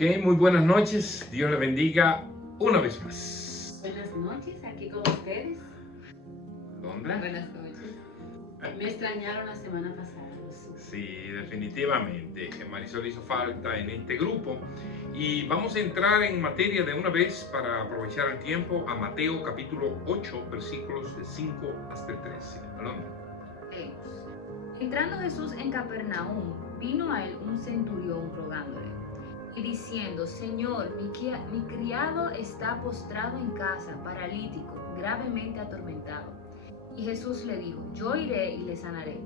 Ok, muy buenas noches. Dios le bendiga una vez más. Buenas noches, aquí con ustedes. ¿Londra? Buenas noches. Me extrañaron la semana pasada. Sí, definitivamente. Que Marisol hizo falta en este grupo. Y vamos a entrar en materia de una vez para aprovechar el tiempo a Mateo capítulo 8, versículos de 5 hasta el 13. Alondra. Entrando Jesús en Capernaum, vino a él un centurión rogándole y diciendo: Señor, mi criado está postrado en casa, paralítico, gravemente atormentado. Y Jesús le dijo: Yo iré y le sanaré.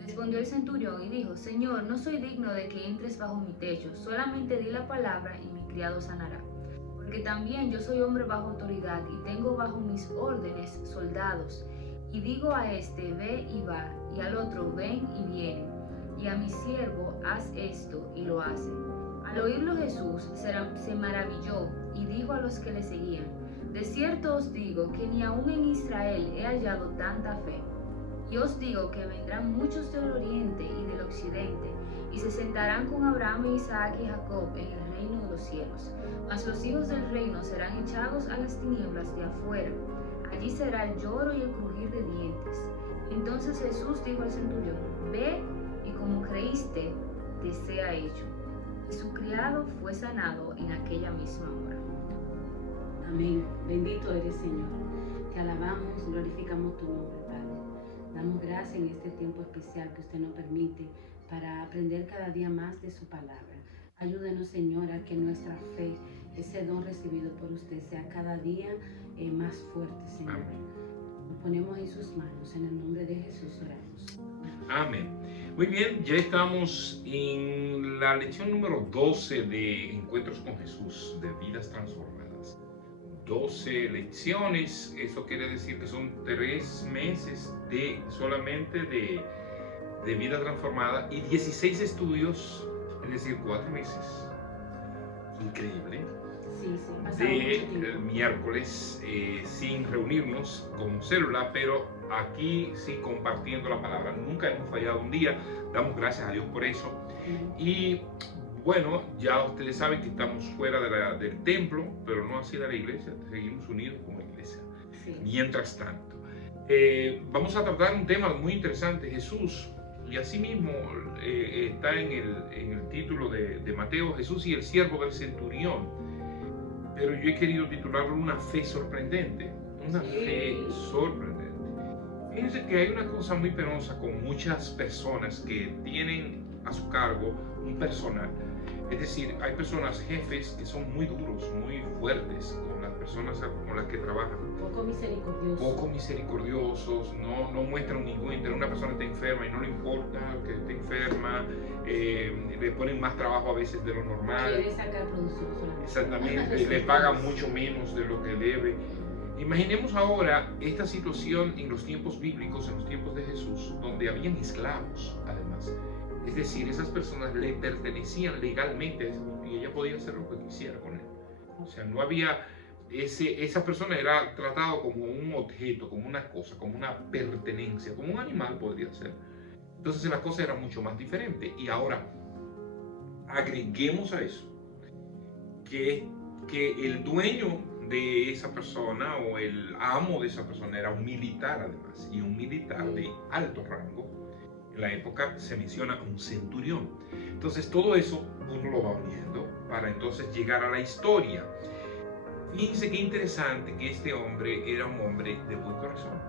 Respondió el centurión y dijo: Señor, no soy digno de que entres bajo mi techo, solamente di la palabra y mi criado sanará. Porque también yo soy hombre bajo autoridad y tengo bajo mis órdenes soldados. Y digo a este: ve y va, y al otro: ven y viene, y a mi siervo: haz esto, y lo hace. Al oírlo Jesús se maravilló y dijo a los que le seguían: de cierto os digo que ni aun en Israel he hallado tanta fe. Y os digo que vendrán muchos del oriente y del occidente, y se sentarán con Abraham, Isaac y Jacob en el reino de los cielos. Mas los hijos del reino serán echados a las tinieblas de afuera. Allí será el lloro y el crujir de dientes. Entonces Jesús dijo al centurión: ve, y como creíste, te sea hecho. Y su criado fue sanado en aquella misma hora. Amén. Bendito eres, Señor. Te alabamos, glorificamos tu nombre, Padre. Damos gracias en este tiempo especial que usted nos permite para aprender cada día más de su palabra. Ayúdenos, Señor, a que nuestra fe, ese don recibido por usted, sea cada día más fuerte, Señor. Amén. Nos ponemos en sus manos. En el nombre de Jesús oramos. Amén. Muy bien, ya estamos en la lección número 12 de Encuentros con Jesús, de Vidas Transformadas. 12 lecciones, eso quiere decir que son 3 meses solamente de vida transformada y 16 estudios, es decir, 4 meses. Increíble. Sí, pasamos De mucho tiempo. miércoles sin reunirnos con célula, pero aquí sí compartiendo la palabra. Nunca hemos fallado un día, damos gracias a Dios por eso. Y bueno, ya ustedes saben que estamos fuera del templo, pero no así de la iglesia, seguimos unidos como iglesia. Sí. Mientras tanto, vamos a tratar un tema muy interesante, Jesús, y así mismo está en el título de Mateo, Jesús y el siervo del centurión. Pero yo he querido titularlo Una fe sorprendente. Una fe sorprendente. Fíjense que hay una cosa muy penosa con muchas personas que tienen a su cargo un personal. Es decir, hay personas jefes que son muy duros, muy fuertes con las personas con las que trabajan. Poco misericordiosos, no muestran ningún interés. Una persona está enferma y no le importa que esté enferma, le ponen más trabajo a veces de lo normal. Quiere sacar producción solamente. Exactamente, le pagan mucho menos de lo que debe. Imaginemos ahora esta situación en los tiempos bíblicos, en los tiempos de Jesús, donde habían esclavos, además. Es decir, esas personas le pertenecían legalmente y ella podía hacer lo que quisiera con él. O sea, no había... esa persona era tratado como un objeto, como una cosa, como una pertenencia, como un animal podría ser. Entonces las cosas eran mucho más diferentes. Y ahora, agreguemos a eso que el dueño de esa persona o el amo de esa persona era un militar además, y un militar de alto rango. En la época se menciona un centurión. Entonces todo eso uno lo va uniendo para entonces llegar a la historia. Fíjense qué interesante que este hombre era un hombre de buen corazón.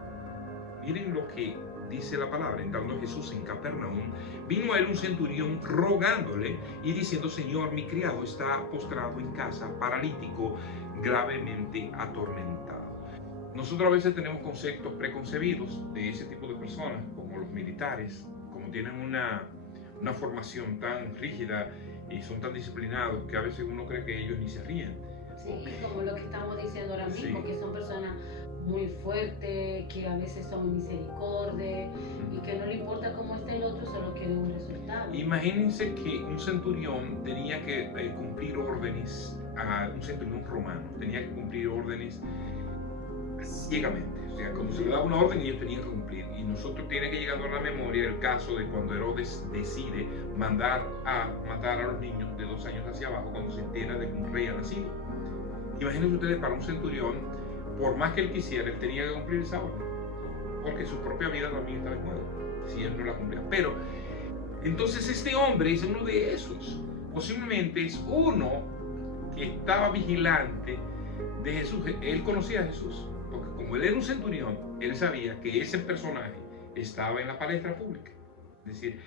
Miren lo que dice la palabra. Entrando Jesús en Capernaum, vino a él un centurión rogándole y diciendo: Señor, mi criado está postrado en casa, paralítico, gravemente atormentado. Nosotros a veces tenemos conceptos preconcebidos de ese tipo de personas, como los militares, como tienen una formación tan rígida y son tan disciplinados que a veces uno cree que ellos ni se ríen. Sí, como lo que estamos diciendo ahora mismo, que son personas muy fuertes, que a veces son misericordias y que no le importa cómo esté el otro, solo quiere un resultado. Imagínense que un centurión tenía que cumplir órdenes, un centurión romano tenía que cumplir órdenes ciegamente. O sea, cuando se le daba una orden, ellos tenían que cumplir. Y nosotros tiene que llegar a la memoria el caso de cuando Herodes decide mandar a matar a los niños de 2 años hacia abajo cuando se entera de que un rey ha nacido. Imagínense ustedes, para un centurión, por más que él quisiera, él tenía que cumplir esa orden, porque su propia vida también estaba en juego, si él no la cumplía. Pero, entonces este hombre es uno de esos. Posiblemente es uno que estaba vigilante de Jesús. Él conocía a Jesús, porque como él era un centurión, él sabía que ese personaje estaba en la palestra pública. Es decir,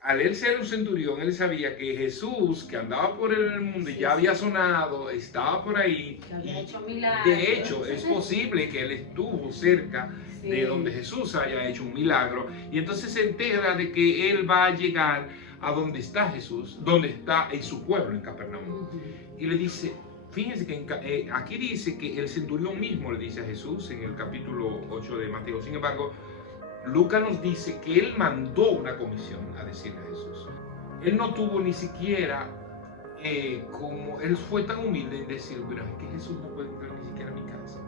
al él ser un centurión, él sabía que Jesús, que andaba por el mundo y ya había sonado, estaba por ahí. Había hecho milagros. De hecho, es posible que él estuvo cerca de donde Jesús haya hecho un milagro. Y entonces se entera de que él va a llegar a donde está Jesús, donde está en su pueblo, en Capernaum. Y le dice, fíjense que aquí dice que el centurión mismo le dice a Jesús en el capítulo 8 de Mateo. Sin embargo, Lucas nos dice que él mandó una comisión a decirle a Jesús. Él no tuvo ni siquiera, como él fue tan humilde en decir, pero es que Jesús no puede entrar ni siquiera a mi casa.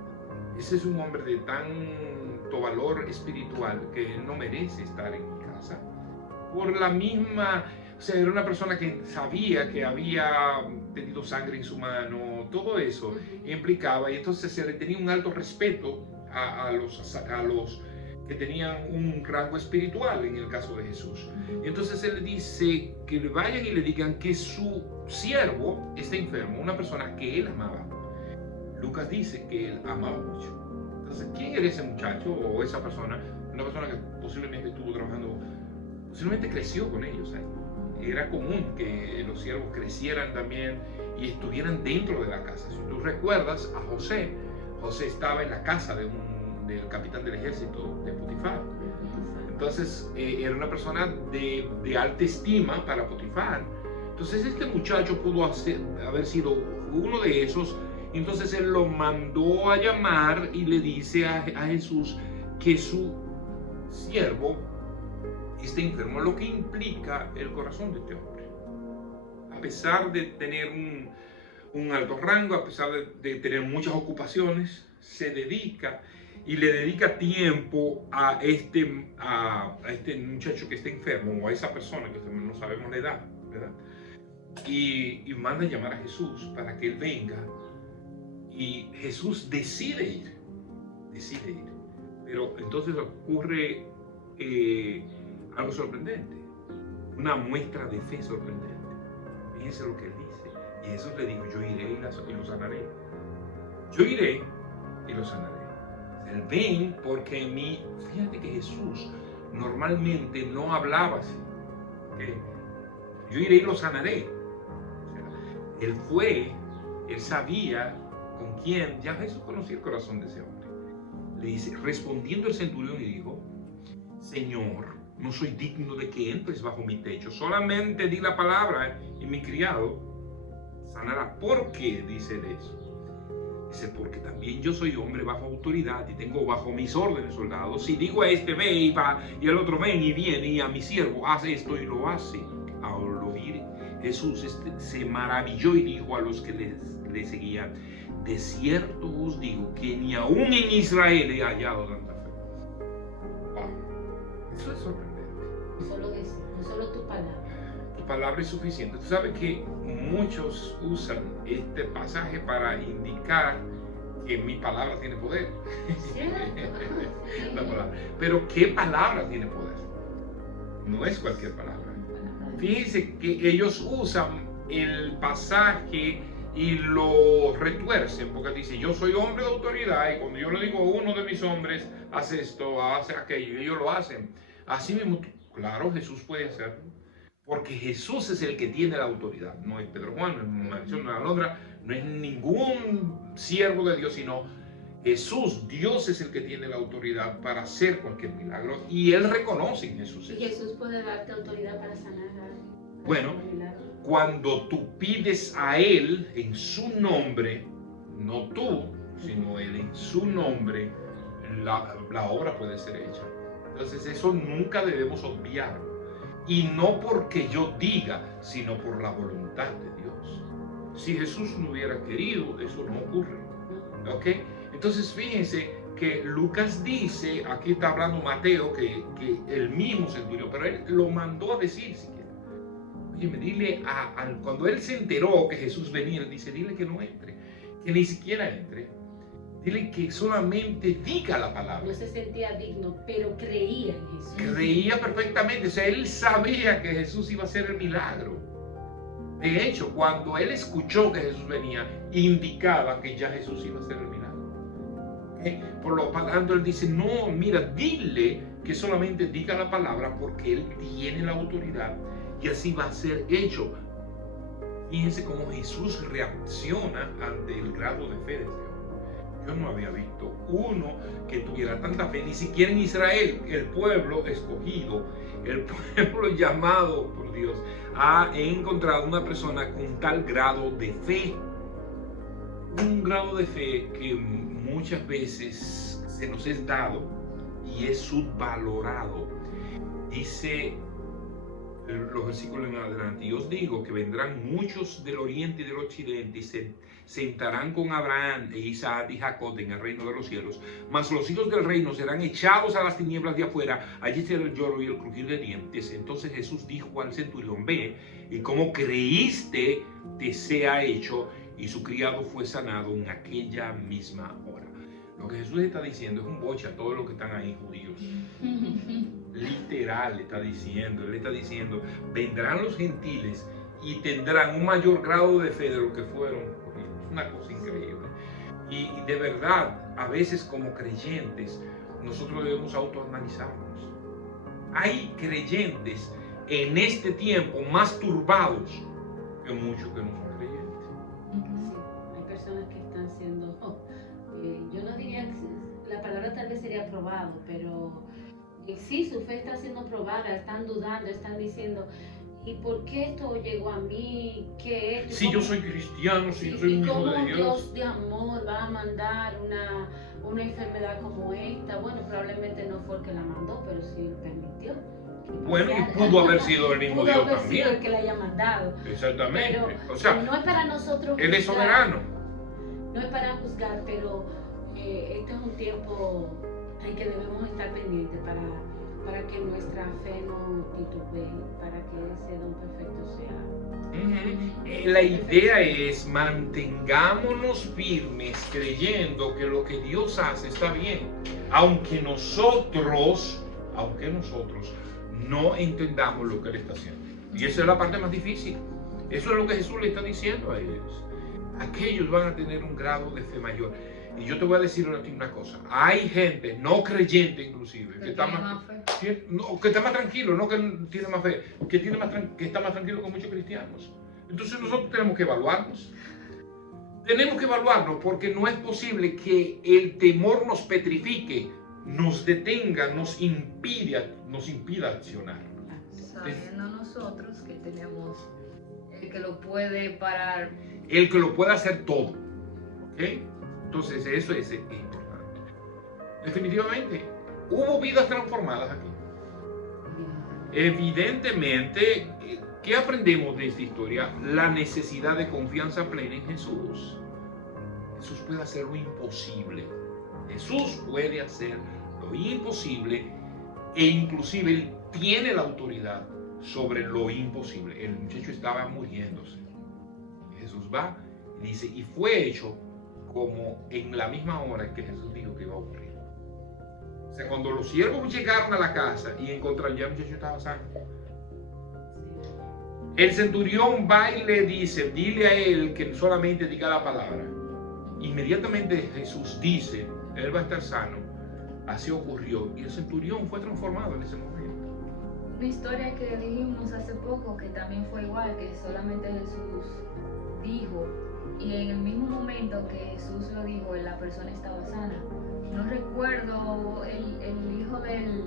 Ese es un hombre de tanto valor espiritual que él no merece estar en mi casa. Por la misma, o sea, era una persona que sabía que había tenido sangre en su mano, todo eso implicaba, y entonces se le tenía un alto respeto a los que tenían un rango espiritual en el caso de Jesús. Y entonces él dice que vayan y le digan que su siervo está enfermo, una persona que él amaba. Lucas dice que él amaba mucho. Entonces, ¿quién era ese muchacho o esa persona? Una persona que posiblemente estuvo trabajando, posiblemente creció con ellos ahí. Era común que los siervos crecieran también y estuvieran dentro de la casa. Si tú recuerdas a José, José estaba en la casa del capitán del ejército de Potifar. Entonces era una persona de alta estima para Potifar. Entonces este muchacho pudo haber sido uno de esos. Entonces él lo mandó a llamar y le dice a Jesús que su siervo está enfermo, lo que implica el corazón de este hombre. A pesar de tener un alto rango, a pesar de tener muchas ocupaciones, se dedica y le dedica tiempo a este muchacho que está enfermo, o a esa persona que no sabemos la edad, ¿verdad? Y manda a llamar a Jesús para que él venga, y Jesús decide ir. Pero entonces ocurre algo sorprendente, una muestra de fe sorprendente. Fíjense lo que él dice. Y Jesús le dijo, yo iré y lo sanaré. Yo iré y lo sanaré. Él ven porque fíjate que Jesús normalmente no hablaba así. ¿Okay? Yo iré y lo sanaré. O sea, él sabía con quién, ya Jesús conocía el corazón de ese hombre. Le dice, respondiendo el centurión y dijo, Señor, no soy digno de que entres bajo mi techo, solamente di la palabra y mi criado sanará. ¿Por qué dice él eso? Dice, porque también yo soy hombre bajo autoridad y tengo bajo mis órdenes soldados. Si digo a este ve y va, y al otro ven y viene, y a mi siervo hace esto y lo hace. Al oír Jesús se maravilló y dijo a los que le seguían, de cierto os digo que ni aún en Israel he hallado tanta fe. Wow. Eso es sorprendente. Solo tu palabra. Tu palabra es suficiente. Tú sabes que muchos usan este pasaje para indicar que mi palabra tiene poder. La palabra. Pero ¿qué palabra tiene poder? No es cualquier palabra. Fíjense que ellos usan el pasaje y lo retuercen, porque dice, yo soy hombre de autoridad, y cuando yo le digo a uno de mis hombres, hace esto, hace aquello, y ellos lo hacen. Así mismo, claro, Jesús puede hacerlo, porque Jesús es el que tiene la autoridad, no es Pedro Juan, no es Marisol, no es Alondra, no es ningún siervo de Dios, sino Jesús. Dios es el que tiene la autoridad para hacer cualquier milagro, y Él reconoce en Jesús. ¿Y Jesús puede darte autoridad para sanar a alguien? Bueno, cuando tú pides a Él en su nombre, no tú, sino Él en su nombre, la obra puede ser hecha. Entonces eso nunca debemos obviarlo. Y no porque yo diga, sino por la voluntad de Dios. Si Jesús no hubiera querido, eso no ocurre. ¿Ok? Entonces fíjense que Lucas dice, aquí está hablando Mateo, que el mismo centurión, pero él lo mandó a decir siquiera. Oye, dile cuando él se enteró que Jesús venía, él dice, dile que no entre, que ni siquiera entre. Dile que solamente diga la palabra. No se sentía digno, pero creía en Jesús. Creía perfectamente, o sea, él sabía que Jesús iba a hacer el milagro. De hecho, cuando él escuchó que Jesús venía, indicaba que ya Jesús iba a hacer el milagro. ¿Okay? Por lo tanto, él dice, no, mira, dile que solamente diga la palabra porque él tiene la autoridad y así va a ser hecho. Fíjense cómo Jesús reacciona ante el grado de fe de este hombre. Yo no había visto uno que tuviera tanta fe, ni siquiera en Israel, el pueblo escogido, el pueblo llamado por Dios, ha encontrado una persona con tal grado de fe. Un grado de fe que muchas veces se nos es dado y es subvalorado. Dice los versículos en adelante, y os digo que vendrán muchos del oriente y del occidente y se sentarán con Abraham e Isaac y Jacob en el reino de los cielos, mas los hijos del reino serán echados a las tinieblas de afuera, allí será el lloro y el crujir de dientes. Entonces Jesús dijo al centurión, ve, y como creíste te sea hecho, y su criado fue sanado en aquella misma hora. Lo que Jesús está diciendo es un boche a todos los que están ahí judíos. Literal está diciendo, él está diciendo, vendrán los gentiles y tendrán un mayor grado de fe de lo que fueron. Es una cosa increíble. Y de verdad, a veces como creyentes, nosotros debemos autoanalizarnos. Hay creyentes en este tiempo más turbados que muchos que no son creyentes. Sí, hay personas que están siendo, yo no diría que la palabra tal vez sería probado, pero sí, su fe está siendo probada, están dudando, están diciendo, ¿y por qué esto llegó a mí? ¿Qué es? Si yo soy cristiano, si yo soy un hijo de ¿Cómo Dios. Dios de amor va a mandar una enfermedad como esta? Bueno, probablemente no fue el que la mandó, pero sí lo permitió. Bueno, y pudo haber sido el mismo Dios pudo haber también. sido el que la haya mandado. Exactamente. Pero o sea, no es para nosotros él es juzgar, soberano. no es para juzgar, pero este es un tiempo en que debemos estar pendientes para que nuestra fe no titubee, para que ese don perfecto sea. La idea es mantengámonos firmes creyendo que lo que Dios hace está bien, aunque nosotros no entendamos lo que Él está haciendo. Y esa es la parte más difícil. Eso es lo que Jesús le está diciendo a ellos. Aquellos van a tener un grado de fe mayor. Y yo te voy a decir una cosa. Hay gente no creyente inclusive que está más tranquilo, no que tiene más fe, que está más tranquilo que muchos cristianos. Entonces nosotros tenemos que evaluarnos. Tenemos que evaluarnos porque no es posible que el temor nos petrifique, nos detenga, nos impida accionar. Sabiendo nosotros que tenemos el que lo puede parar. El que lo pueda hacer todo. ¿Ok? Entonces eso es importante. Definitivamente, hubo vidas transformadas aquí. Evidentemente, ¿qué aprendemos de esta historia? La necesidad de confianza plena en Jesús. Jesús puede hacer lo imposible. Jesús puede hacer lo imposible e inclusive Él tiene la autoridad sobre lo imposible. El muchacho estaba muriéndose. Jesús va y dice, y fue hecho como en la misma hora que Jesús dijo que iba a ocurrir. O sea, cuando los siervos llegaron a la casa y encontraron ya el muchacho estaba sano. El centurión va y le dice, dile a él que solamente diga la palabra. Inmediatamente Jesús dice, él va a estar sano. Así ocurrió. Y el centurión fue transformado en ese momento. Una historia que dijimos hace poco que también fue igual, que solamente Jesús dijo, y en el mismo momento que Jesús lo dijo, la persona estaba sana. No recuerdo el hijo del...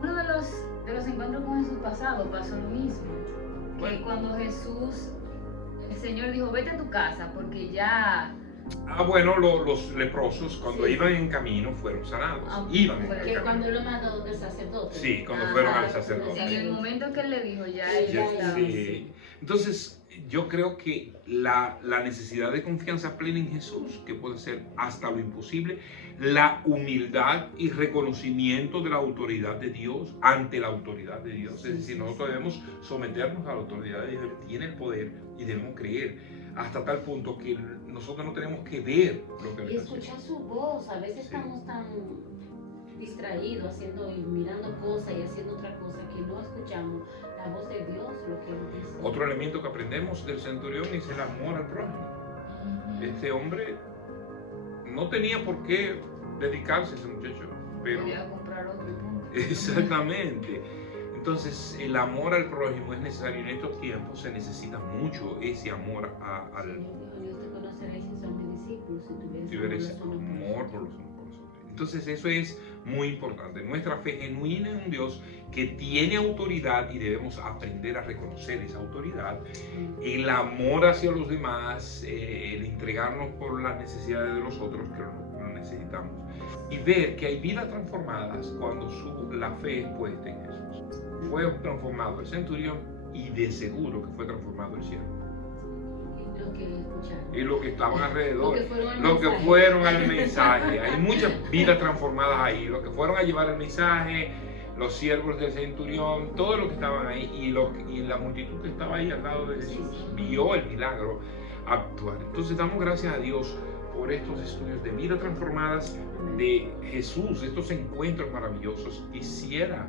Uno de los encuentros con Jesús pasado pasó lo mismo. Que cuando Jesús, el Señor dijo, vete a tu casa porque ya... Bueno, los leprosos cuando iban en camino fueron sanados. Iban en Que camino. cuando lo mandó donde el sacerdote. Sí, cuando fueron al sacerdote. En el momento que él le dijo, ya Ya, estaba. sí. Entonces, yo creo que la necesidad de confianza plena en Jesús, que puede ser hasta lo imposible, la humildad y reconocimiento de la autoridad de Dios ante la autoridad de Dios. Es decir, nosotros debemos someternos a la autoridad de Dios, Él tiene el poder y debemos creer hasta tal punto que nosotros no tenemos que ver lo que Él Y está escuchar haciendo. su voz. A veces Sí. estamos tan distraídos haciendo y mirando cosas y haciendo otra cosa que no escuchamos la voz de Dios, lo que Él dice. Otro elemento que aprendemos del centurión es el amor al prójimo. Este hombre no tenía por qué dedicarse a ese muchacho, pero Podía comprar otro punto. exactamente. Entonces, el amor al prójimo es necesario. En estos tiempos se necesita mucho ese amor al Dios te conoceréis si son mis discípulos, si tuvierais tuvieres amor los unos amor por los unos por los otros. Entonces, eso es muy importante. Nuestra fe genuina en un Dios que tiene autoridad y debemos aprender a reconocer esa autoridad. El amor hacia los demás, el entregarnos por las necesidades de los otros que lo necesitamos. Y ver que hay vidas transformadas cuando la fe es puesta en Jesús. Fue transformado el centurión y de seguro que fue transformado el siervo. Y los que escucharon. Y los que estaban alrededor, Los que fueron al mensaje. Hay muchas vidas transformadas ahí. Los que fueron a llevar el mensaje, los siervos del centurión, todos los que estaban ahí y la multitud que estaba ahí al lado de Jesús vio el milagro actuar. Entonces damos gracias a Dios por estos estudios de vidas transformadas de Jesús, estos encuentros maravillosos. Quisiera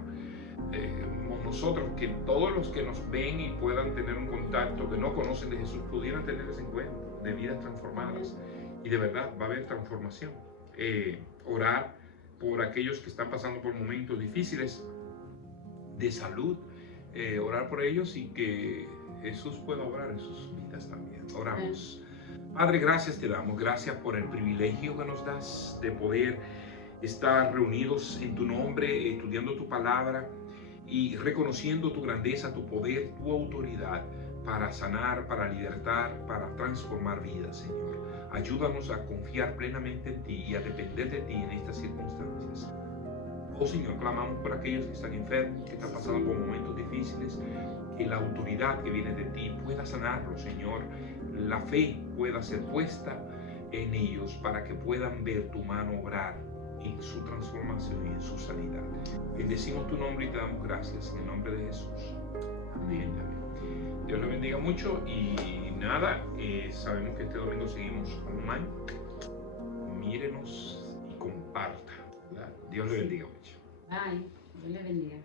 nosotros que todos los que nos ven y puedan tener un contacto, que no conocen de Jesús, pudieran tener ese encuentro de vidas transformadas. Y de verdad va a haber transformación. Orar por aquellos que están pasando por momentos difíciles de salud, orar por ellos y que Jesús pueda obrar en sus vidas también. Oramos. Padre, gracias te damos, gracias por el privilegio que nos das de poder estar reunidos en tu nombre, estudiando tu palabra y reconociendo tu grandeza, tu poder, tu autoridad para sanar, para libertar, para transformar vidas, Señor. Ayúdanos a confiar plenamente en ti y a depender de ti en estas circunstancias. Oh Señor, clamamos por aquellos que están enfermos, que están pasando por momentos difíciles, que la autoridad que viene de ti pueda sanarlos, Señor. La fe pueda ser puesta en ellos para que puedan ver tu mano obrar en su transformación y en su sanidad. Bendecimos tu nombre y te damos gracias en el nombre de Jesús. Amén. Amén. Dios le bendiga mucho y nada, sabemos que este domingo seguimos online. Mírenos y comparta, ¿verdad? Dios le bendiga mucho. Bye. Dios le bendiga.